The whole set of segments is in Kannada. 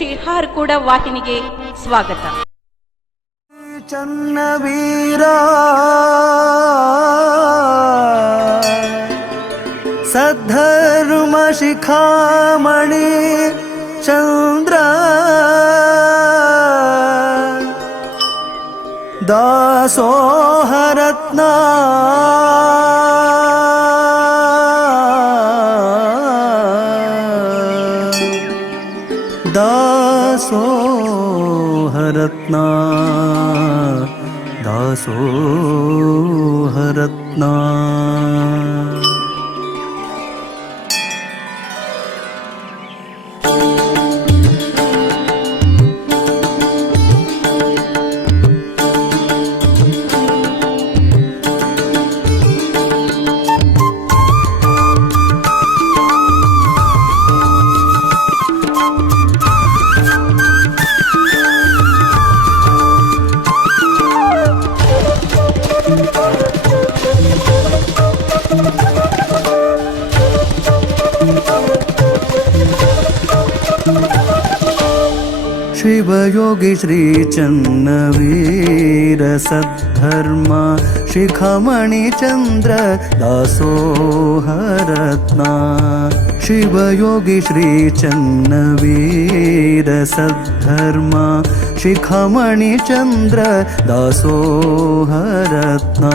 ಶ್ರೀ ಹಾರ್ಕೂಡ ವಾಹಿನಿಗೆ ಸ್ವಾಗತ. ಚನ್ನವೀರ ಸದ್ಧರ್ಮ ಶಿಖಾಮಣಿ ಚಂದ್ರ ದಾಸೋಹರತ್ನ हरत्ना दासो हरत्ना योगी श्रीचन्न वीरसधर्म शिखमणिचन्द्र दासो हरत्ना शिवयोगी श्रीचन्न वीरसधर्म शिखमणिचन्द्र दासो हरत्ना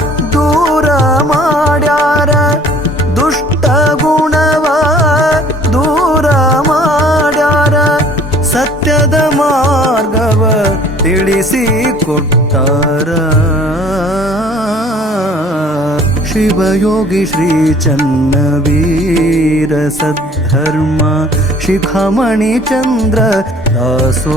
ತಿಳಿಸಿ ಕೊಟ್ಟಾರ ಶಿವಯೋಗಿ ಶ್ರೀ ಚನ್ನವೀರ ಸದ್ಧರ್ಮ ಶಿಖಮಣಿ ಚಂದ್ರ ದಾಸೋಹರತ್ನ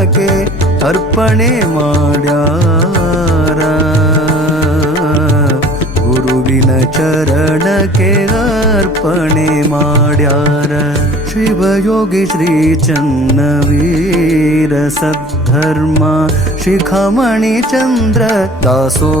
ಚರಣಕ್ಕೆ ಅರ್ಪಣೆ ಮಾಡ್ಯಾರ ಗುರುವಿನ ಚರಣಕ್ಕೆ ಅರ್ಪಣೆ ಮಾಡ್ಯಾರ ಶಿವಯೋಗಿ ಶ್ರೀ ಚನ್ನವೀರ ಸದ್ಧರ್ಮ ಶಿಖಮಣಿ ಚಂದ್ರ ದಾಸೋಹರತ್ನ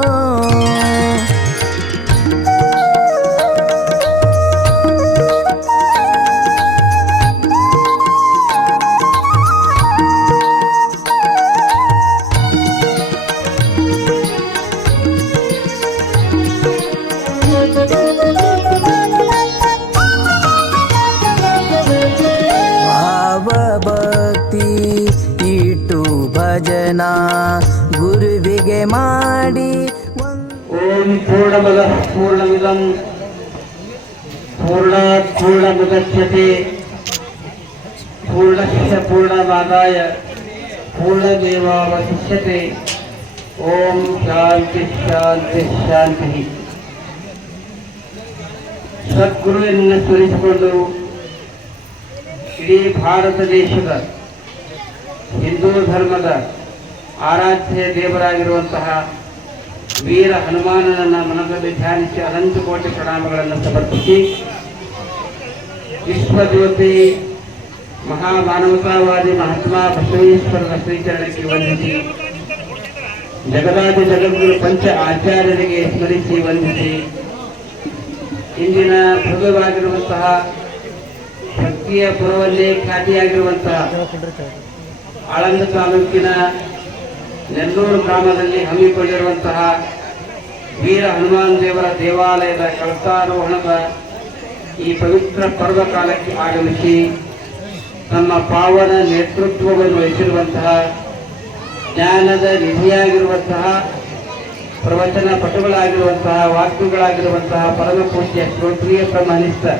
ಓಂ ಪೂರ್ಣಮದ ಪೂರ್ಣಮಿದಂ ಪೂರ್ಣಾತ್ ಪೂರ್ಣಮುದಚ್ಯತೆ ಪೂರ್ಣಸ್ಯ ಪೂರ್ಣಮಾದಾಯ ಪೂರ್ಣಮೇವಾವಶಿಷ್ಯತೆ ಓಂ ಶಾಂತಿ ಶಾಂತಿ ಶಾಂತಿ ಸದ್ಗುರುವಿನ ಸ್ಮರಿಸಿಕೊಂಡು ಇಡೀ ಭಾರತ ದೇಶದ ಹಿಂದೂ ಧರ್ಮದ ಆರಾಧ್ಯ ದೇವರಾಗಿರುವಂತಹ ವೀರ ಹನುಮಾನನನ್ನ ಮನದಲ್ಲಿ ಧ್ಯಾನಿಸಿ ಅನಂತ ಕೋಟಿ ಪ್ರಣಾಮಗಳನ್ನು ಸಮರ್ಪಿಸಿ ವಿಶ್ವಜ್ಯೋತಿ ಮಹಾಮಾನವತಾವಾದಿ ಮಹಾತ್ಮ ಬಸವೇಶ್ವರನ ಶ್ರೀಚರಣಕ್ಕೆ ವಂದಿಸಿ ಜಗದಾದಿ ಜಗದ್ಗುರು ಪಂಚ ಆಚಾರ್ಯರಿಗೆ ಸ್ಮರಿಸಿ ವಂದಿಸಿ. ಇಂದಿನ ಭವ್ಯವಾಗಿರುವಂತಹ ಭಕ್ತಿಯ ಪುರವಲ್ಲೇ ಖ್ಯಾತಿಯಾಗಿರುವಂತಹ ಆಳಂದ ತಾಲೂಕಿನ ನೆಲ್ಲೂರು ಗ್ರಾಮದಲ್ಲಿ ಹಮ್ಮಿಕೊಂಡಿರುವಂತಹ ವೀರ ಹನುಮಾನ್ ದೇವರ ದೇವಾಲಯದ ಕಳಸಾರೋಹಣದ ಈ ಪವಿತ್ರ ಪರ್ವಕಾಲಕ್ಕೆ ಆಗಮಿಸಿ ತಮ್ಮ ಪಾವನ ನೇತೃತ್ವವನ್ನು ವಹಿಸಿರುವಂತಹ ಜ್ಞಾನದ ನಿಧಿಯಾಗಿರುವಂತಹ ಪ್ರವಚನ ಪಟುಗಳಾಗಿರುವಂತಹ ವಾಕ್ಯಗಳಾಗಿರುವಂತಹ ಪರಮ ಪೂಜ್ಯ ಶ್ರೋತ್ರಿಯ ಪ್ರಮಾಣಿಸಿದ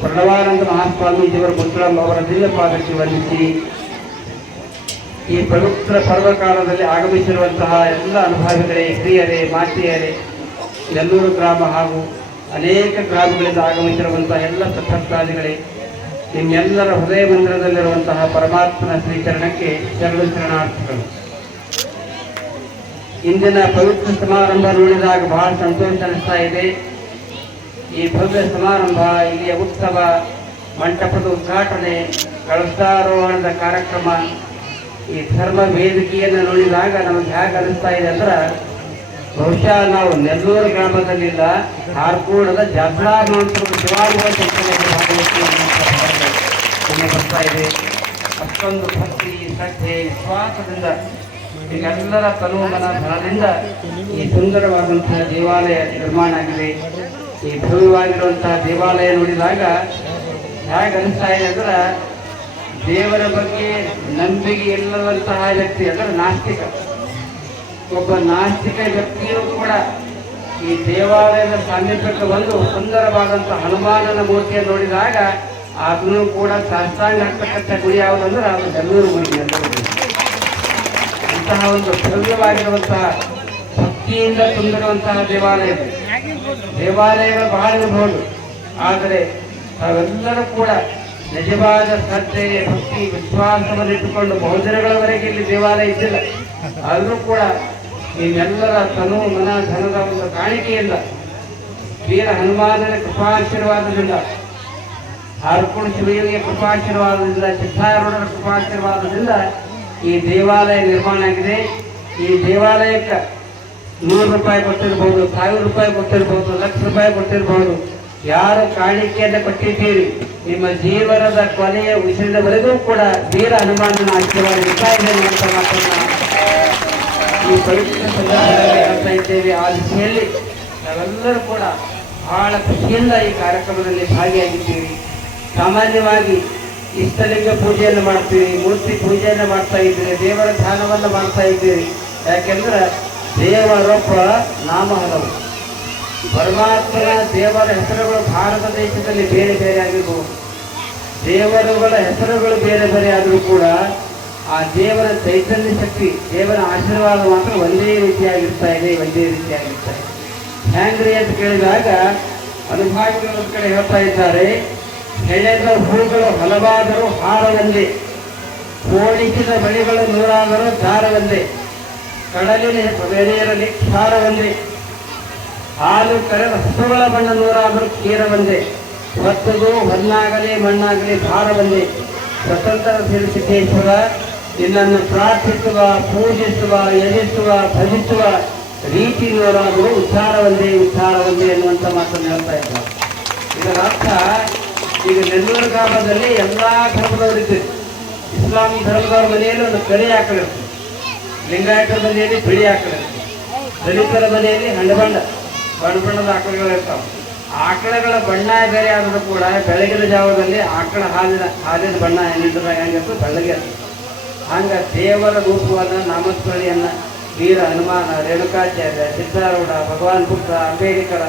ಪ್ರಣವಾನಂದ ಮಹಾಸ್ವಾಮೀಜಿಯವರ ಮುತ್ತಳಂ ಅವರ ದಿವ್ಯ ಪಾದಕ್ಕೆ ವಂದಿಸಿ ಈ ಪವಿತ್ರ ಪರ್ವಕಾಲದಲ್ಲಿ ಆಗಮಿಸಿರುವಂತಹ ಎಲ್ಲ ಅನುಭವಿಗಳೇ, ಹಿರಿಯರೇ, ಮಾತೆಯರೇ, ನೆಲ್ಲೂರು ಗ್ರಾಮ ಹಾಗೂ ಅನೇಕ ಗ್ರಾಮಗಳಿಂದ ಆಗಮಿಸಿರುವಂತಹ ಎಲ್ಲ ಸತ್ಸಕ್ತಾದಿಗಳೇ ನಿಮ್ಮೆಲ್ಲರ ಹೃದಯ ಮಂದಿರದಲ್ಲಿರುವಂತಹ ಪರಮಾತ್ಮನ ಶ್ರೀಚರಣಕ್ಕೆ ಶರಣ ಶರಣಾರ್ಥಿಗಳು. ಇಂದಿನ ಪವಿತ್ರ ಸಮಾರಂಭ ನೋಡಿದಾಗ ಬಹಳ ಸಂತೋಷ ಅನಿಸ್ತಾ ಇದೆ. ಈ ಭವ್ಯ ಸಮಾರಂಭ, ಇಲ್ಲಿಯ ಉತ್ಸವ, ಮಂಟಪದ ಉದ್ಘಾಟನೆ, ಕಳಸಾರೋಹಣದ ಕಾರ್ಯಕ್ರಮ ಈ ಧರ್ಮ ವೇದಿಕೆಯನ್ನು ನೋಡಿದಾಗ ನಮಗೆ ಹೇಗೆ ಅನಿಸ್ತಾ ಇದೆ ಅಂದ್ರೆ, ಬಹುಶಃ ನಾವು ನೆಲ್ಲೂರು ಗ್ರಾಮದಲ್ಲಿಲ್ಲ ಶಿವಾನುಭವ ಚಿಂತನೆಯಲ್ಲಿ ಭಾಗವಹಿಸಿ ಅನ್ನುವಂಥ ಬರ್ತಾ ಇದೆ. ಅಷ್ಟೊಂದು ಭಕ್ತಿ, ಶ್ರದ್ಧೆ, ವಿಶ್ವಾಸದಿಂದ ಎಲ್ಲರ ತನು ಮನ ಧನದಿಂದ ಈ ಸುಂದರವಾದಂತಹ ದೇವಾಲಯ ನಿರ್ಮಾಣ ಆಗಿದೆ. ಈ ಭವ್ಯವಾಗಿರುವಂತಹ ದೇವಾಲಯ ನೋಡಿದಾಗ ಹೇಗೆ ಅನಿಸ್ತಾ ಇದೆ ಅಂದ್ರೆ ದೇವರ ಬಗ್ಗೆ ನಂಬಿಕೆ ಇಲ್ಲದಂತಹ ವ್ಯಕ್ತಿ ಅಂದ್ರೆ ನಾಸ್ತಿಕ. ಒಬ್ಬ ನಾಸ್ತಿಕ ವ್ಯಕ್ತಿಯೂ ಕೂಡ ಈ ದೇವಾಲಯದ ಸಾಮೀಪ್ಯಕ್ಕೆ ಬಂದು ಸುಂದರವಾದಂಥ ಹನುಮಾನನ ಮೂರ್ತಿಯನ್ನು ನೋಡಿದಾಗ ಅದನ್ನು ಕೂಡ ಸಾಷ್ಟಾಂಗ ಆಗ್ತಕ್ಕಂಥ ಗುರಿ ಯಾವುದಂದ್ರೆ ಅದು ನೆಲ್ಲೂರು ಗುರಿ ಅಂತ ಅಂತಹ ಒಂದು ಭವ್ಯವಾಗಿರುವಂತಹ ಭಕ್ತಿಯಿಂದ ತುಂಬಿರುವಂತಹ ದೇವಾಲಯ. ದೇವಾಲಯಗಳು ಬಹಳ ಇರಬಹುದು ಆದರೆ ತಾವೆಲ್ಲರೂ ಕೂಡ ನಿಜವಾದ ಶ್ರದ್ಧೆ ಭಕ್ತಿ ವಿಶ್ವಾಸವನ್ನು ಇಟ್ಟುಕೊಂಡು ಬಹುದಿನಗಳವರೆಗೆ ಇಲ್ಲಿ ದೇವಾಲಯ ಇದ್ದಿಲ್ಲ. ಆದರೂ ಕೂಡ ನಿಮ್ಮೆಲ್ಲರ ತನು, ಮನ, ಧನದ ಒಂದು ಕಾಣಿಕೆಯಿಂದ ವೀರ ಹನುಮಾನನ ಕೃಪಾಶೀರ್ವಾದದಿಂದ ಹಾರ್ಕೊಂಡು ಶಿವಯೋಗಿಯ ಕೃಪಾಶೀರ್ವಾದದಿಂದ ಚಿತ್ತಾರೂಢರ ಕೃಪಾಶೀರ್ವಾದದಿಂದ ಈ ದೇವಾಲಯ ನಿರ್ಮಾಣ ಆಗಿದೆ. ಈ ದೇವಾಲಯಕ್ಕೆ ನೂರು ರೂಪಾಯಿ ಕೊಟ್ಟಿರ್ಬೋದು, ಸಾವಿರ ರೂಪಾಯಿ ಕೊಟ್ಟಿರ್ಬೋದು, ಲಕ್ಷ ರೂಪಾಯಿ ಕೊಟ್ಟಿರ್ಬೋದು. ಯಾರು ಕಾಣಿಕೆಯನ್ನು ಕೊಟ್ಟಿದ್ದೀರಿ? ನಿಮ್ಮ ಜೀವನದ ಕೊನೆಯ ಉಸಿರಿನವರೆಗೂ ಕೂಡ ವೀರ ಹನುಮಾನನ ಆಶೀರ್ವಾದ ಅನ್ನುವಂಥ ಮಾತನ್ನ ಈ ಪವಿತ್ರ ಸಂದರ್ಭದಲ್ಲಿ ಹೇಳ್ತಾ ಇದ್ದೇವೆ, ಆ ದಿಶೆಯಲ್ಲಿ ನಾವೆಲ್ಲರೂ ಕೂಡ ಬಹಳ ಖುಷಿಯಿಂದ ಈ ಕಾರ್ಯಕ್ರಮದಲ್ಲಿ ಭಾಗಿಯಾಗಿದ್ದೀವಿ. ಸಾಮಾನ್ಯವಾಗಿ ಇಷ್ಟಲಿಂಗ ಪೂಜೆಯನ್ನು ಮಾಡ್ತೀವಿ, ಮೂರ್ತಿ ಪೂಜೆಯನ್ನು ಮಾಡ್ತಾ ಇದ್ದೀರಿ, ದೇವರ ಧ್ಯಾನವನ್ನು ಮಾಡ್ತಾ ಇದ್ದೀರಿ. ಯಾಕೆಂದ್ರೆ ದೇವರೊಬ್ಬ ನಾಮ ಹಲವು ಪರಮಾತ್ಮನ ದೇವರ ಹೆಸರುಗಳು ಭಾರತ ದೇಶದಲ್ಲಿ ಬೇರೆ ಬೇರೆ ಆಗಿರ್ಬೋದು. ದೇವರುಗಳ ಹೆಸರುಗಳು ಬೇರೆ ಬೇರೆ ಆದರೂ ಕೂಡ ಆ ದೇವರ ಚೈತನ್ಯ ಶಕ್ತಿ, ದೇವರ ಆಶೀರ್ವಾದ ಮಾತ್ರ ಒಂದೇ ರೀತಿಯಾಗಿರ್ತಾ ಇದೆ, ಒಂದೇ ರೀತಿಯಾಗಿರ್ತಾ ಇದೆ. ಹ್ಯಾಂಗ್ರಿ ಅಂತ ಕೇಳಿದಾಗ ಅನುಭಾವಿಗಳ ಕಡೆ ಹೇಳ್ತಾ ಇದ್ದಾರೆ ಹೆಳೆದ ಹೂಗಳು ಹಲವಾದರೂ ಹಾರ ಒಂದೇ ಹೋಲಿಸಿದ ಬಳಿಗಳು ನೂರಾದರೂ ದಾರವಲ್ಲೇ ಕಡಲಿನ ಬೆಳೆಯಿರಲಿ ಕ್ಷಾರ ಒಂದೇ ಹಾಲು ಕರೆದ ಹಸುಗಳ ಬಣ್ಣ ನೂರಾದರೂ ಕ್ಷೀರ ಬಂದೆ. ಹೊತ್ತದು ಹೊನ್ನಾಗಲಿ ಮಣ್ಣಾಗಲಿ ಭಾರ ಬಂದೆ. ಸ್ವತಂತ್ರ ಸಿದ್ದೇಶ್ವರ ನಿನ್ನನ್ನು ಪ್ರಾರ್ಥಿಸುವ, ಪೂಜಿಸುವ ಯಜಿಸುವ ಭಜಿಸುವ ರೀತಿ ನೂರಾದರೂ ಉದ್ಧಾರ ಒಂದೇ ಉದ್ಧಾರ ಒಂದೇ ಎನ್ನುವಂಥ ಮಾತನ್ನು ಹೇಳ್ತಾ ಇದ್ದಾರೆ ಇದರ ಅರ್ಥ ಈಗ ನೆಲ್ಲೂರು ಗ್ರಾಮದಲ್ಲಿ ಎಲ್ಲ ಧರ್ಮದವರಿದ್ದು ಇಸ್ಲಾಂ ಧರ್ಮದವರ ಮನೆಯಲ್ಲಿ ಒಂದು ಕರಿ ಆಕಳಿರುತ್ತೆ ಲಿಂಗಾಯತರ ಮನೆಯಲ್ಲಿ ಬಿಳಿ ಆಕಳಿರುತ್ತೆ ದಲಿತರ ಮನೆಯಲ್ಲಿ ಹಂಡಬಂಡ ಬಣ್ಣ ಬಣ್ಣದ ಆಕಳುಗಳು ಇರ್ತಾವೆ. ಆಕಳಗಳ ಬಣ್ಣ ಬೇರೆ ಆದರೂ ಕೂಡ ಬೆಳಗಿನ ಜಾವದಲ್ಲಿ ಆಕಳ ಹಾಲಿನ ಹಾಲಿನ ಬಣ್ಣ ಏನಿದ್ದಾಗ ಹೆಂಗಿರ್ತದೆ ಬೆಳಗ್ಗೆ ಹಂಗ ದೇವರ ರೂಪವಾದ ನಾಮಸ್ಮರಣೆಯನ್ನ ವೀರ ಹನುಮಾನ, ರೇಣುಕಾಚಾರ್ಯ, ಸಿದ್ಧಾರೂಢ, ಭಗವಾನ್ ಬುದ್ಧ, ಅಂಬೇಡ್ಕರ,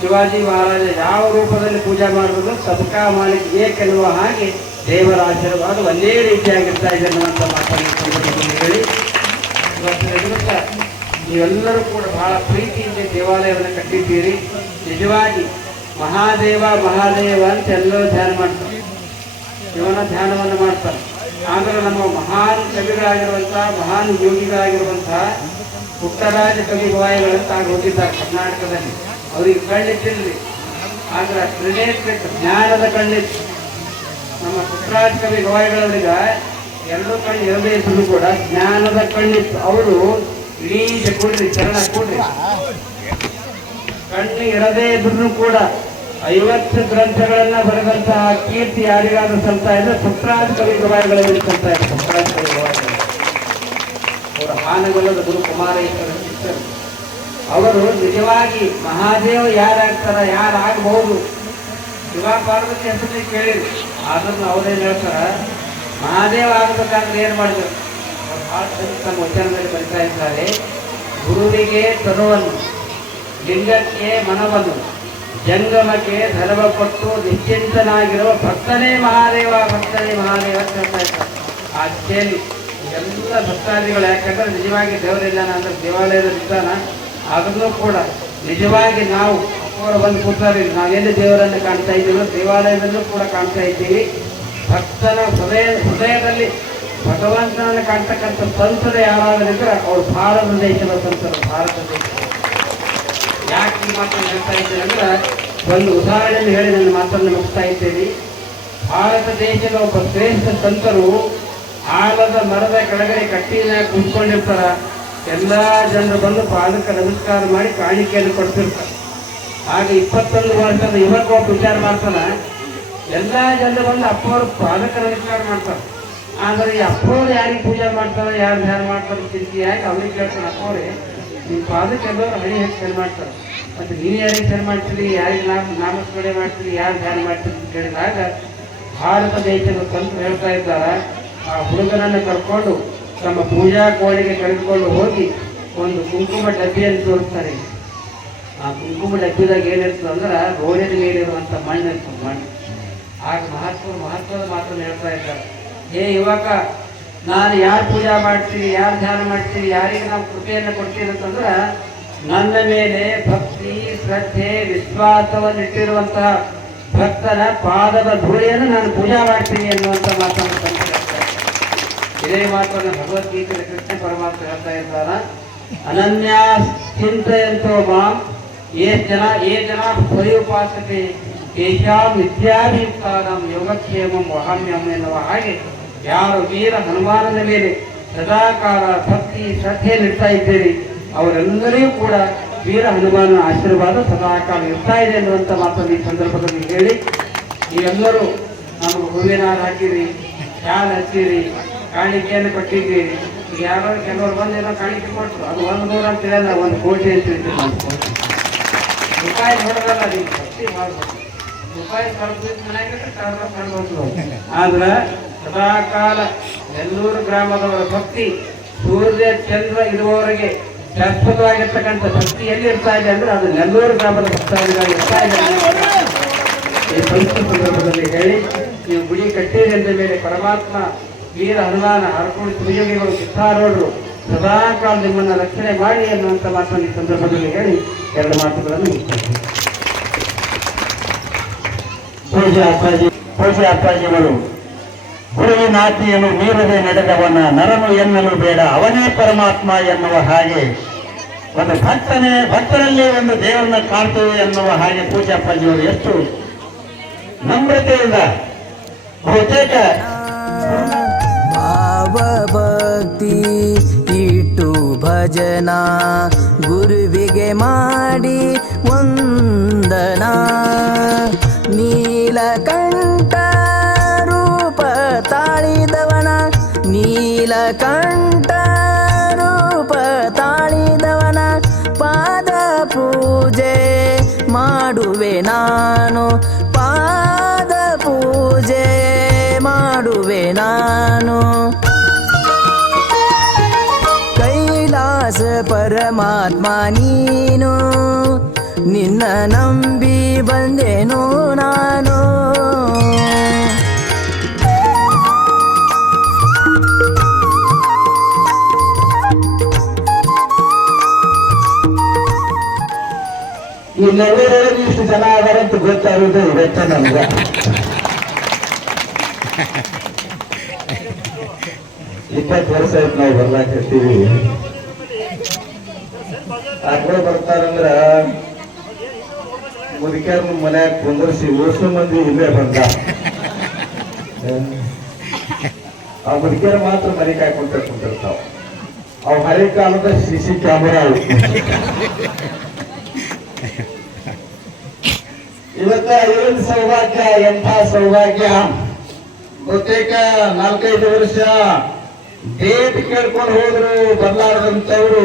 ಶಿವಾಜಿ ಮಹಾರಾಜ ಯಾವ ರೂಪದಲ್ಲಿ ಪೂಜೆ ಮಾಡಬೇಕು ಸಬ್ಕಾ ಮಾಲಿಕ್ ಏಕೆನ್ನುವ ಹಾಗೆ ದೇವರ ಆಶೀರ್ವಾದ ಒಂದೇ ರೀತಿಯಾಗಿರ್ತಾ ಇದೆ ಅನ್ನುವಂಥ ಮಾತನ್ನು ಹೇಳಿ. ನೀವೆಲ್ಲರೂ ಕೂಡ ಬಹಳ ಪ್ರೀತಿಯಿಂದ ದೇವಾಲಯವನ್ನು ಕಟ್ಟಿದ್ದೀರಿ. ನಿಜವಾಗಿ ಮಹಾದೇವ ಮಹಾದೇವ ಅಂತ ಎಲ್ಲರೂ ಧ್ಯಾನ ಮಾಡ್ತಾರೆ. ಇವನ ಧ್ಯಾನವನ್ನು ಮಾಡ್ತಾರೆ. ಆದ್ರೆ ನಮ್ಮ ಮಹಾನ್ ಕವಿಗಳಾಗಿರುವಂತಹ, ಮಹಾನ್ ಯೋಗಿಗಳಾಗಿರುವಂತಹ ಪುಟ್ಟರಾಜ ಕವಿ ಗವಾಯಿಗಳಂತ ಆಗ ಹೋಗಿದ್ದಾರೆ ಕರ್ನಾಟಕದಲ್ಲಿ. ಅವರಿಗೆ ಕಣ್ಣಿಟ್ಟಿರಲಿ ಆದ್ರೆ ತ್ರಿನೇತ್ರ ಜ್ಞಾನದ ಕಣ್ಣಿತ್ತು ನಮ್ಮ ಪುಟ್ಟರಾಜ ಕವಿ ಗವಾಯಿಗಳವರಿಗೆ ಎರಡೂ ಕಣ್ಣು ಎರಡೇ ಕೂಡ ಜ್ಞಾನದ ಕಣ್ಣಿತ್ತು ಅವರು ಇಡೀ ಕೊಡ್ರಿ, ಚರಣ ಕೊಡ್ರಿ. ಕಣ್ಣು ಇರದೇ ಇದ್ರು ಕೂಡ ಐವತ್ತು ಗ್ರಂಥಗಳನ್ನ ಬರೆದಂತಹ ಕೀರ್ತಿ ಯಾರಿಗಾದ್ರೂ ಸಲ್ತಾ ಇದೆ ಪುಟ್ಟರಾಜ ಕವಿ ಗವಾಯಿಗಳಲ್ಲಿ ಸಲ್ತಾ ಇದೆ ಪುಟ್ಟರಾಜ ಕವಿ ಗವಾಯಿಗಳು ಅವರ ಹಾನಗೊಲ್ಲದ ಗುರು ಕುಮಾರೇಶ್ವರ ಅವರು ನಿಜವಾಗಿ ಮಹಾದೇವ ಯಾರಾಗ್ತಾರ, ಯಾರಾಗಬಹುದು? ಶಿವ ಪಾರ್ವತಿ ಹೆಸರಲ್ಲಿ ಕೇಳಿದ್ರು ಆದ್ರೂ ಅವರೇನು ಹೇಳ್ತಾರ, ಮಹಾದೇವ ಆಗ್ಬೇಕಾದ್ರೆ ಏನ್ ಮಾಡಿದ್ರು ತಮ್ಮ ವಚನದಲ್ಲಿ ಬರ್ತಾ ಇದ್ದಾರೆ. ಗುರುವಿಗೆ ತನುವನ್ನು, ಲಿಂಗಕ್ಕೆ ಮನವನ್ನು, ಜಂಗಮಕ್ಕೆ ಧರ್ಮ ಕೊಟ್ಟು ನಿಶ್ಚಿಂತನಾಗಿರುವ ಭಕ್ತನೇ ಮಹಾದೇವ ಭಕ್ತನೇ ಮಹಾದೇವ ಅಂತ ಹೇಳ್ತಾ ಇದ್ದಾರೆ. ಆ ಚೇಲಿ ಎಲ್ಲ ಭಕ್ತಾದಿಗಳು, ಯಾಕಂದ್ರೆ ನಿಜವಾಗಿ ದೇವರಿಲ್ಲ ಅಂದ್ರೆ ದೇವಾಲಯದ ಇದ್ದಾನ ಅದನ್ನು ಕೂಡ ನಿಜವಾಗಿ ನಾವು ಅವರು ಬಂದು ಕೂತಾರೆ ನಾವೆಲ್ಲಿ ದೇವರನ್ನು ಕಾಣ್ತಾ ಇದ್ದೀವೋ ದೇವಾಲಯದಲ್ಲೂ ಕೂಡ ಕಾಣ್ತಾ ಇದ್ದೀವಿ. ಭಕ್ತನ ಹೃದಯ, ಹೃದಯದಲ್ಲಿ ಭಗವಂತನನ್ನು ಕಾಣ್ತಕ್ಕಂಥ ತಂತ್ರ ಯಾರಾದ್ರಿದ್ರೆ ಅವ್ರು ಭಾರತ ದೇಶದ ಸಂತರು ಭಾರತ ದೇಶ. ಯಾಕೆ ಈ ಮಾತನ್ನು ಹೇಳ್ತಾ ಇದ್ದೇನೆ ಅಂದ್ರೆ ಒಂದು ಉದಾಹರಣೆಯನ್ನು ಹೇಳಿ ನನ್ನ ಮಾತನ್ನು ಮುಗಿಸ್ತಾ ಇದ್ದೇನೆ. ಭಾರತ ದೇಶದ ಒಬ್ಬ ಶ್ರೇಷ್ಠ ಸಂತರು ಆಲದ ಮರದ ಕೆಳಗಡೆ ಕಟ್ಟಿನ ಕುತ್ಕೊಂಡಿರ್ತಾರ. ಎಲ್ಲ ಜನರು ಬಂದು ಪಾದಕ್ಕೆ ನಮಸ್ಕಾರ ಮಾಡಿ ಕಾಣಿಕೆಯನ್ನು ಕೊಡ್ತಿರ್ತಾರೆ. ಆಗ ಇಪ್ಪತ್ತೊಂದು ವರ್ಷದ ಯುವಕ ಒಬ್ಬ ವಿಚಾರ ಮಾಡ್ತಾನ. ಎಲ್ಲ ಜನರು ಬಂದು ಅಪ್ಪವ್ರ ಪಾದಕ್ಕೆ ನಮಸ್ಕಾರ ಮಾಡ್ತಾರೆ. ಆದ್ರೆ ಈ ಅಪ್ಪವ್ರು ಯಾರಿಗೆ ಪೂಜೆ ಮಾಡ್ತಾರೆ, ಯಾರು ಧ್ಯಾನ ಮಾಡ್ತಾರೆ ಸ್ಥಿತಿ ಯಾಕೆ ಅವ್ರಿಗೆ ಕೇಳ್ತಾನೆ ಅಪ್ಪವ್ರೆ ನಿಮ್ಮ ಪಾದಕ್ಕೆ ಎಲ್ಲರೂ ಹಣಿ ಹಾಕಿ ಮಾಡ್ತಾರೆ. ಮತ್ತು ನೀವು ಯಾರಿಗೆ ಸರಿ ಮಾಡ್ತೀರಿ, ಯಾರಿಗೆ ನಾಮ, ನಾಮಸ್ಮರಣೆ ಮಾಡ್ತೀರಿ, ಯಾರು ಧ್ಯಾನ ಮಾಡ್ತೀರಿ ಅಂತ ಕೇಳಿದಾಗ ಭಾರತ ದೇಶದ ತಂತ್ರ ಹೇಳ್ತಾ ಇದ್ದಾರೆ, ಆ ಹುಡುಗನನ್ನು ಕರ್ಕೊಂಡು ತಮ್ಮ ಪೂಜಾ ಕೋಣೆಗೆ ಕರೆದುಕೊಂಡು ಹೋಗಿ ಒಂದು ಕುಂಕುಮ ಡಬ್ಬಿಯನ್ನು ತೋರಿಸ್ತಾರೆ. ಆ ಕುಂಕುಮ ಡಬ್ಬಿದಾಗ ಏನಿರ್ತದೆ ಅಂದ್ರೆ ರೋಡಿನ ಮೇಲಿರುವಂಥ ಮಣ್ಣು ಇರ್ತದೆ ಮಣ್ಣು. ಆಗ ಮಹತ್ವ ಮಹತ್ವದ ಮಾತನ್ನು ಹೇಳ್ತಾ ಇದ್ದಾರೆ. ಹೇ ಯುವಕ, ನಾನು ಯಾರು ಪೂಜಾ ಮಾಡ್ತೀನಿ, ಯಾರು ಧ್ಯಾನ ಮಾಡ್ತೀನಿ, ಯಾರಿಗೆ ನಾವು ಕೃಪೆಯನ್ನು ಕೊಡ್ತೀನಿ ಅಂತಂದ್ರೆ, ನನ್ನ ಮೇಲೆ ಭಕ್ತಿ, ಶ್ರದ್ಧೆ, ವಿಶ್ವಾಸವನ್ನು ಇಟ್ಟಿರುವಂತಹ ಭಕ್ತನ ಪಾದದ ಧೂಳಿಯನ್ನು ನಾನು ಪೂಜಾ ಮಾಡ್ತೀನಿ ಎನ್ನುವಂಥ ಮಾತನ್ನು. ಇದೇ ಮಾತನ್ನು ಭಗವದ್ಗೀತೆಯಲ್ಲಿ ಕೃಷ್ಣ ಪರಮಾತ್ಮ ಹೇಳ್ತಾ ಇದ್ದಾರ ಅನನ್ಯ ಚಿಂತೆಯಂತೋ ಮಾಂ, ಏ ಜನ ಏ ಜನ ಪರಿಉಪಾಸತೆ ಏಷಾ ವಿದ್ಯಾಭಿಯುಕ್ತಾನಂ ಯೋಗಕ್ಷೇಮಂ ವಹಾಮ್ಯಂ ಎನ್ನುವ ಹಾಗೆ ಯಾರು ವೀರ ಹನುಮಾನನ ಮೇಲೆ ಸದಾಕಾಲ ಭಕ್ತಿ ಇಡ್ತಾ ಇದ್ದೀರಿ ಅವರೆಲ್ಲರಿಗೂ ಕೂಡ ವೀರ ಹನುಮಾನ ಆಶೀರ್ವಾದ ಸದಾಕಾಲ ಇರ್ತಾ ಇದೆ ಎನ್ನುವಂತ ಮಾತನ್ನು ಈ ಸಂದರ್ಭದಲ್ಲಿ ಹೇಳಿ ನೀವೆಲ್ಲರೂ ನಮಗೆ ಹೂವಿನ ಹಾಕಿರಿ, ಶಾಲ್ ಹಚ್ಚಿರಿ, ಕಾಣಿಕೆಯನ್ನು ಕೊಟ್ಟಿದ್ದೀರಿ. ಈಗ ಯಾರೋ ಕೆಲವರು ಬಂದೇನೋ ಕಾಣಿಕೆ ಕೊಟ್ಟರು ಅದು ಒಂದು ನೂರ ಅಂತ ಒಂದು ಕೋಟಿ ಅಂತ ರೂಪಾಯಿ ನೋಡೋದಲ್ಲ, ನೀವು ಭಕ್ತಿ ಮಾಡ್ಬೇಕು. ರೂಪಾಯಿ ಕಳ್ಸಿದ್ರೆ ಮನೆಯಾಗಿದ್ರೆ ಕಾಣ್ಬೋದು ಆದ್ರೆ ಸದಾಕಾಲ ನೆಲ್ಲೂರು ಗ್ರಾಮದವರ ಭಕ್ತಿ ಸೂರ್ಯ ಚಂದ್ರ ಇರುವವರಿಗೆ ಶಾಶ್ವತವಾಗಿರ್ತಕ್ಕಂಥ ಭಕ್ತಿ ಎಲ್ಲಿ ಇರ್ತಾ ಇದೆ ಅಂದ್ರೆ ಅದು ನೆಲ್ಲೂರು ಗ್ರಾಮದ ಭಕ್ತಾದಿಗಳು ಇರ್ತಾ ಇದೆ. ಈ ಪವಿತ್ರ ಸಂದರ್ಭದಲ್ಲಿ ಹೇಳಿ, ನೀವು ಗುಡಿ ಕಟ್ಟಿರಿ ಅಂದ ಮೇಲೆ ಪರಮಾತ್ಮ ವೀರ ಹನುಮಾನ ಹರಕೊಂಡು ಪೂಜೆಗಳು ಕಿತ್ತಾರೋಡ್ರು ಸದಾಕಾಲ ನಿಮ್ಮನ್ನ ರಕ್ಷಣೆ ಮಾಡಿ ಅನ್ನುವಂಥ ಮಾತನ್ನು ಈ ಸಂದರ್ಭದಲ್ಲಿ ಹೇಳಿ, ಎರಡು ಮಾತುಗಳನ್ನು ಪೂಜೆ ಅಪ್ಪಾಜಿ ಪೂಜೆ ಅಪ್ಪಾಜಿಗಳು ಗುರುವಿನ ನಾತಿಯನ್ನು ಮೀರದೆ ನಡೆದವನ ನರನು ಎನ್ನಲು ಬೇಡ, ಅವನೇ ಪರಮಾತ್ಮ ಎನ್ನುವ ಹಾಗೆ. ಒಂದು ಭಕ್ತನೇ ಭಕ್ತರಲ್ಲಿ ಒಂದು ದೇವರನ್ನ ಕಾಣ್ತೇವೆ ಎನ್ನುವ ಹಾಗೆ ಪೂಜಾ ಅಪ್ಪಾಜಿಯವರು ಎಷ್ಟು ನಮ್ರತೆಯಿಂದ. ಬಹುತೇಕ. ಭಕ್ತಿ ಇಟ್ಟು ಭಜನ, ಗುರುವಿಗೆ ಮಾಡಿ ವಂದನ. ನೀಲಕಂಠ ನೀಲಕಂಠ ರೂಪ ತಾಳಿದವನ ಪಾದ ಪೂಜೆ ಮಾಡುವೆ ನಾನು. ಪಾದ ಪೂಜೆ ಮಾಡುವೆ ನಾನು. ಕೈಲಾಸ ಪರಮಾತ್ಮ ನೀನು. ನಿನ್ನ ನಂಬಿ ಬಂದೆನು ನಾನು. ಈ ನೆಲ್ಲೂರೊಳಗೆ ಇಷ್ಟು ಜನ ಆದಾರೆ ಅಂತ ಗೊತ್ತಾಗೋದು ಇವತ್ತ ನಮ್ಗೆ. ಇಪ್ಪತ್ತು ವರ್ಷ ಆಯ್ತು ನಾವು ಬರ್ಲಾಕತ್ತೀವಿ. ಆಕಡೆ ಬರ್ತಾರಂದ್ರ ಮುದುಕ್ಯಾರ ಮನ್ಯಾಗ ಕುಂದರ್ಸಿ ಓಸು ಮಂದಿ ಇಲ್ಲೇ ಬಂದ. ಆ ಮುದುಕ್ಯಾರ ಮಾತ್ರ ಮನೆ ಕಾಯ್ಕೊಂತ ಕುಂತಿರ್ತಾವ. ಅವ್ ಹಳೆ ಕಾಲದ ಸಿ ಸಿ ಕ್ಯಾಮರಾ ಇವತ್ತ ಏನ್ ಸೌಭಾಗ್ಯ, ಎಂಥ ಸೌಭಾಗ್ಯ? ಬಹುತೇಕ ನಾಲ್ಕೈದು ವರ್ಷ ಡೇಟ್ ಕೇಳ್ಕೊಂಡು ಹೋದ್ರು ಬರ್ಲಾರ್ದಂತವ್ರು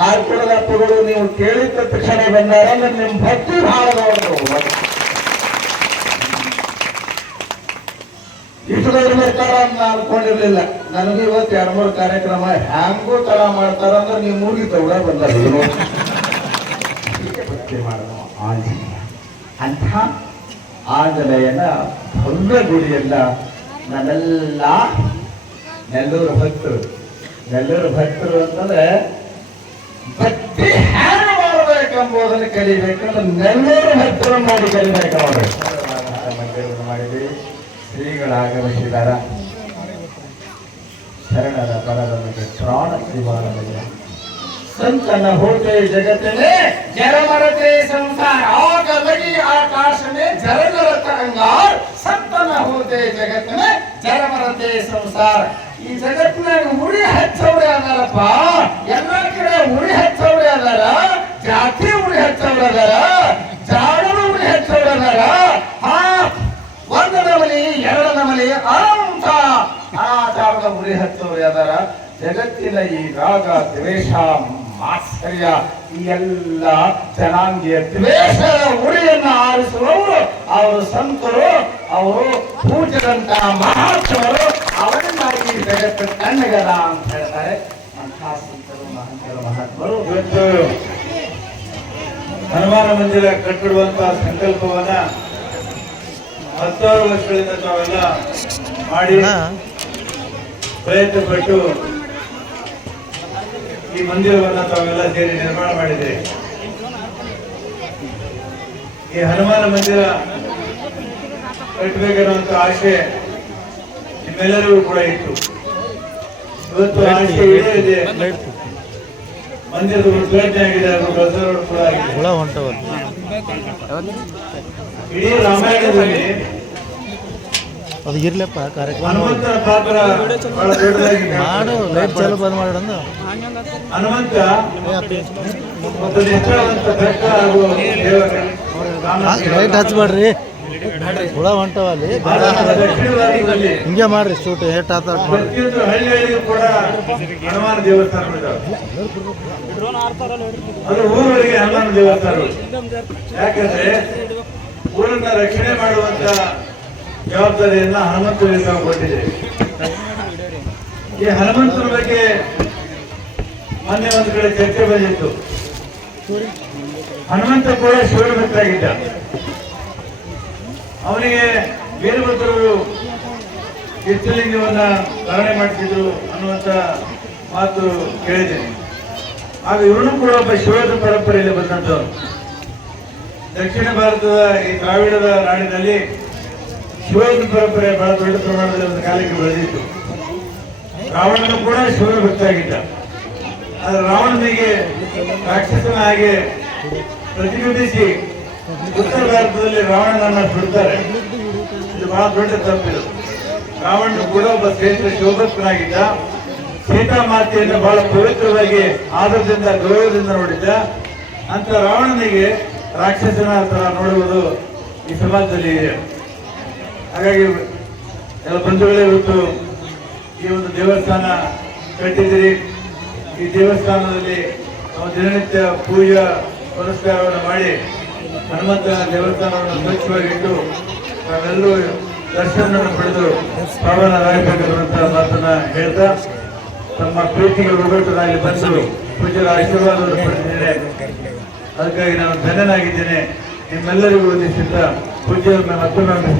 ಹಾಡ್ಕೊಡದಪ್ಪಗಳು ನೀವು ಕೇಳಿದ ತಕ್ಷಣ ಬಂದಾರ ನಿಮ್ಮ ಭಕ್ತಿ ಬಹಳ ನೋಡ್ರು ಇಷ್ಟು ದೊಡ್ಡ ಬರ್ತಾರ ಅಂತ ಅನ್ಕೊಂಡಿರ್ಲಿಲ್ಲ. ನನಗೆ ಇವತ್ತು ಎರಡು ಮೂರು ಕಾರ್ಯಕ್ರಮ ಹ್ಯಾಂಗೂ ತರ ಮಾಡ್ತಾರ ಅಂದ್ರೆ ನೀವು ಮುಗಿತ ಕೂಡ ಬಂದಾರ. ಭಕ್ತಿ ಮಾಡೋ ಆಂಜನೇಯ. ಅಂಥ ಆಂಜನೇಯನ ಭವ್ಯ ಗುಡಿಯನ್ನ ನನ್ನೆಲ್ಲ ನೆಲ್ಲೂರು ಭಕ್ತರು. ನೆಲ್ಲೂರು ಭಕ್ತರು ಅಂತಂದ್ರೆ ಭಕ್ತಿ ಹ್ಯಾಂಗ ಮಾಡಬೇಕೆಂಬುದನ್ನು ಕಲಿಬೇಕಂದ್ರೆ ನೆಲ್ಲೂರು ಭಕ್ತರು ಮಾಡಿ ಕಲಿಬೇಕು ಅವರು. ಮಾಡಿದ್ವಿ. ಶ್ರೀಗಳಾಗಮಿಸಿದಾರ. ಶರಣರ ಬಗ್ಗೆ ಪ್ರಾಣ ಶ್ರೀಮಾನವಯ್ಯ ಸಂತನ ಹೋಟೆ ಜಗತ್ತನೇ ಜರಮರತೆ ಸಂಸಾರ. ಆಗಲಗಿ ಆಕಾಶನೇ ಜರಗರತ ಅಂಗಾರ್. ಸಂತನ ಹೋತೆ ಜಗತ್ತನೇ ಜರಮರತೆ ಸಂಸಾರ. ಈ ಜಗತ್ತಿನಾಗ ಉರಿ ಹಚ್ಚವ್ರೆ ಅದಾರಪ್ಪ. ಎಲ್ಲ ಕಡೆ ಉರಿ ಹಚ್ಚವ್ರೆ ಅದಾರ. ಜಾತಿ ಉರಿ ಹಚ್ಚವ್ರೆ ಅದಾರ. ಜಾಡನ ಉರಿ ಹಚ್ಚವ್ರೆ ಅದಾರ. ಆ ಒಂದು ನಮಲಿ ಎರಡು ನಮಲಿ ಅಂತ ಆ ಜಾಡದ ಉರಿ ಹಚ್ಚವ್ರೆ ಅದಾರ. ಜಗತ್ತಿನ ಈ ರಾಗ ದ್ವೇಷ ಮಾತ್ಸರ್ಯ ಈ ಎಲ್ಲ ಜನಾಂಗೀಯ ದ್ವೇಷದ ಉರಿಯನ್ನ ಆರಿಸುವವರು ಅವರು ಸಂತರು. ಅವರು ಪೂಜದಂತ ಮಹಾತ್ಮರು. ಅವರನ್ನ ಈ ಜಗತ್ತು ಕಣ್ಣಗದ ಅಂತ ಹೇಳ್ತಾರೆ. ಅಂತಹ ಸಂತರು ಮಹಂತರು ಮಹಾತ್ಮರು. ಇವತ್ತು ಹನುಮಾನ ಮಂದಿರ ಕಟ್ಟಿಡುವಂತಹ ಸಂಕಲ್ಪವನ್ನ ಹತ್ತಾರು ವರ್ಷಗಳಿಂದ ತಾವೆಲ್ಲ ಮಾಡಿ ಪ್ರಯತ್ನ ಪಟ್ಟು ಈ ಮಂದಿರವನ್ನ ತಾವೆಲ್ಲ ಸೇರಿ ನಿರ್ಮಾಣ ಮಾಡಿದೆ ಈ ಹನುಮಾನ ಮಂದಿರ ಕಟ್ಟಬೇಕನ್ನುವಂತ ಆಶೆ ನಿಮ್ಮೆಲ್ಲರಿಗೂ ಕೂಡ ಇತ್ತು. ಇವತ್ತು ಆಶೆ ಇದೆ. ಮಂದಿರದ ಉದ್ಘಾಟನೆ ಆಗಿದೆ ಹಾಗೂ ಪ್ರಸಾರ ಕೂಡ ಆಗಿದೆ. ಇಡೀ ರಾಮಾಯಣದಲ್ಲಿ ಅದು ಇರ್ಲಪ್ಪ ಕಾರ್ಯಕ್ರಮ. ಪಾತ್ರ ಬಹಳ ದೊಡ್ಡದಾಗಿದೆ. ಮಾಡು ಲೈಟ್ ಚಾಲು ಬಂದ್ ರಾಮನ ಲೈಟ್ ಹಚ್ಬೇಡ್ರಿ. ಹುಳ ಹೊಂಟವ ಅಲ್ಲಿ ಭಾರತದ ದಕ್ಷಿಣ ಹಿಂಗೆ ಮಾಡ್ರಿ ಶೂಟ್ ಏಟ್ ಆತ ದೇವಸ್ಥಾನಗಳು. ಯಾಕಂದ್ರೆ ಊರನ್ನ ರಕ್ಷಣೆ ಮಾಡುವಂತ ಜವಾಬ್ದಾರಿಯನ್ನ ಹನುಮಂತರಿಂದ ಕೊಟ್ಟಿದೆ ಈ ಹನುಮಂತರ ಬಗ್ಗೆ ಮೊನ್ನೆ ಒಂದು ಕಡೆ ಚರ್ಚೆ ಬಂದಿತ್ತು. ಹನುಮಂತ ಕೂಡ ಶಿವನ ಭಕ್ತರಾಗಿದ್ದ ಅವನಿಗೆ ವೀರಭದ್ರರು ಕಿತ್ತಲಿಂಗವನ್ನ ಧಾರಣೆ ಮಾಡಿಸಿದ್ರು ಅನ್ನುವಂತ ಮಾತು ಕೇಳಿದ್ದೇನೆ. ಆಗ ಇವನು ಕೂಡ ಒಬ್ಬ ಶಿವದ ಪರಂಪರೆಯಲ್ಲಿ ಬಂದಂತವನು ದಕ್ಷಿಣ ಭಾರತದ ಈ ದ್ರಾವಿಡದ ನಾಡಿನಲ್ಲಿ ಶಿವನ ಪರಂಪರೆ ಬಹಳ ದೊಡ್ಡ ಪ್ರಮಾಣದಲ್ಲಿ ಒಂದು ಕಾಲಕ್ಕೆ ಬೆಳೆದಿತ್ತು. ರಾವಣನು ಕೂಡ ಶಿವನ ಭಕ್ತಾಗಿದ್ದ ಆದ್ರೆ ರಾವಣನಿಗೆ ರಾಕ್ಷಸನ ಹಾಗೆ ಪ್ರತಿಬಿಂಬಿಸಿ ಉತ್ತರ ಭಾರತದಲ್ಲಿ ರಾವಣನನ್ನ ಬಿಡ್ತಾರೆ. ಇದು ಬಹಳ ದೊಡ್ಡ ತಪ್ಪಿದು ರಾವಣನು ಕೂಡ ಒಬ್ಬ ಶ್ರೇಷ್ಠ ಶಿವಭಕ್ತನಾಗಿದ್ದ. ಸೀತಾ ಮಾತೆಯನ್ನು ಬಹಳ ಪವಿತ್ರವಾಗಿ, ಆದರದಿಂದ, ಗೌರವದಿಂದ ನೋಡಿದ್ದ. ಅಂತ ರಾವಣನಿಗೆ ರಾಕ್ಷಸನ ಹತ್ರ ನೋಡುವುದು ಈ ಸಮಾಜದಲ್ಲಿ ಇದೆ. ಹಾಗಾಗಿ ಎಲ್ಲ ಬಂಧುಗಳೇ ಇವತ್ತು ಈ ಒಂದು ದೇವಸ್ಥಾನ ಕಟ್ಟಿದ್ದೀರಿ. ಈ ದೇವಸ್ಥಾನದಲ್ಲಿ ನಾವು ದಿನನಿತ್ಯ ಪೂಜಾ ಪುರಸ್ಕಾರವನ್ನು ಮಾಡಿ ಹನುಮಂತನ ದೇವಸ್ಥಾನವನ್ನು ಸ್ವಚ್ಛವಾಗಿಟ್ಟು ನಾವೆಲ್ಲರೂ ದರ್ಶನವನ್ನು ಪಡೆದು ಪಾವನರಾಗಬೇಕನ್ನುವಂತ ಮಾತನ್ನ ಹೇಳ್ತಾ ತಮ್ಮ ಪ್ರೀತಿಗೆ ಒಗ್ಗಟ್ಟನಾಗಿ ಬಂದು ಪೂಜೆಗೆ ಆಶೀರ್ವಾದವನ್ನು ಪಡೆದಿದ್ದೇನೆ. ಅದಕ್ಕಾಗಿ ನಾನು ಧನ್ಯನಾಗಿದ್ದೇನೆ. ನಿಮ್ಮೆಲ್ಲರಿಗೂ ಒಂದಿಸಿದ್ದ ನನ್ನ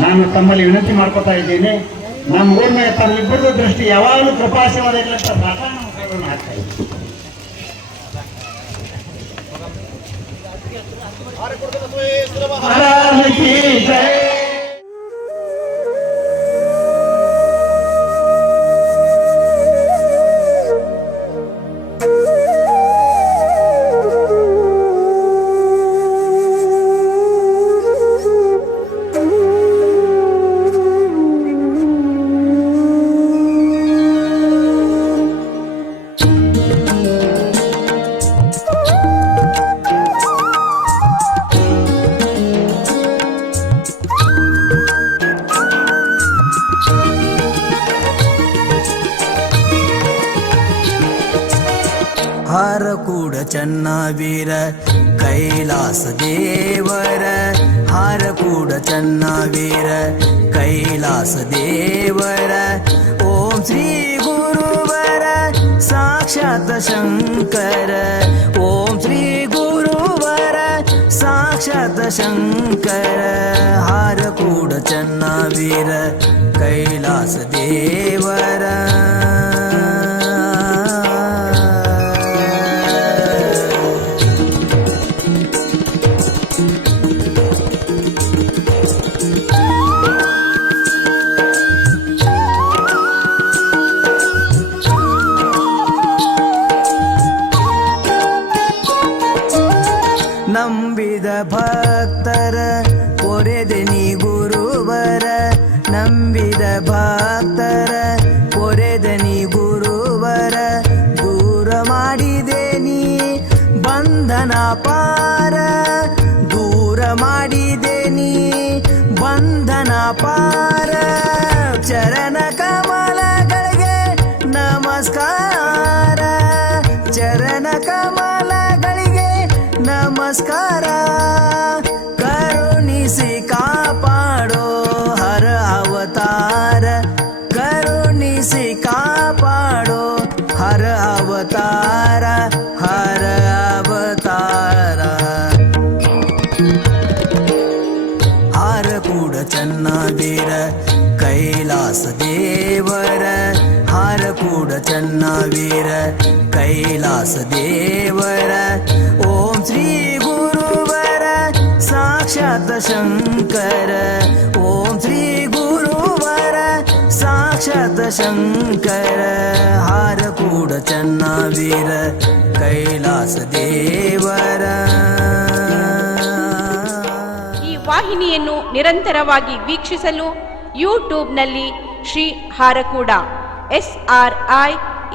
ನಾನು ತಮ್ಮಲ್ಲಿ ವಿನಂತಿ ಮಾಡ್ಕೊತಾ ಇದ್ದೀನಿ ನಮ್ಮ ಊರಿನ ತಮ್ಮಿಬ್ಬರದು ದೃಷ್ಟಿ ಯಾವಾಗಲೂ ಕೃಪಾಶೀರ್ವಾದ ಇಲ್ಲ ಅಂತ ಪ್ರಾರ್ಥನಾ ನಮಸ್ಕಾರವನ್ನು ಹಾಕ್ತಾ ಇದ್ದೀನಿ ಚನ್ನ ವೀರ ಕೈಲಾಸ ದೇವರ ಹಾರ ಕೂಡ ಚನ್ನ ವೀರ ಕೈಲಾಸ ದೇವರ ಓಂ ಶ್ರೀ ಗುರುವರ ಸಾಕ್ಷಾತ್ ಶಂಕರ ಓಂ ಶ್ರೀ ಗುರುವರ ಸಾಕ್ಷಾತ್ ಶಂಕರ ಹಾರ ಕೂಡ ಚನ್ನ ವೀರ ಕೈಲಾಸ ದೇವರ ಚೆನ್ನಾವೀರ ಕೈಲಾಸ ದೇವರ ಓಂ ಶ್ರೀ ಗುರುವರ ಸಾಕ್ಷಾತ್ ಶಂಕರ ಓಂ ಶ್ರೀ ಗುರುವರ ಸಾಕ್ಷಾತ್ ಶಂಕರ ಹಾರ ಕೂಡ ಚೆನ್ನಾವೀರ ಕೈಲಾಸ ದೇವರ ಈ ವಾಹಿನಿಯನ್ನು ನಿರಂತರವಾಗಿ ವೀಕ್ಷಿಸಲು ಯೂಟ್ಯೂಬ್ನಲ್ಲಿ Shri Harakuda S R I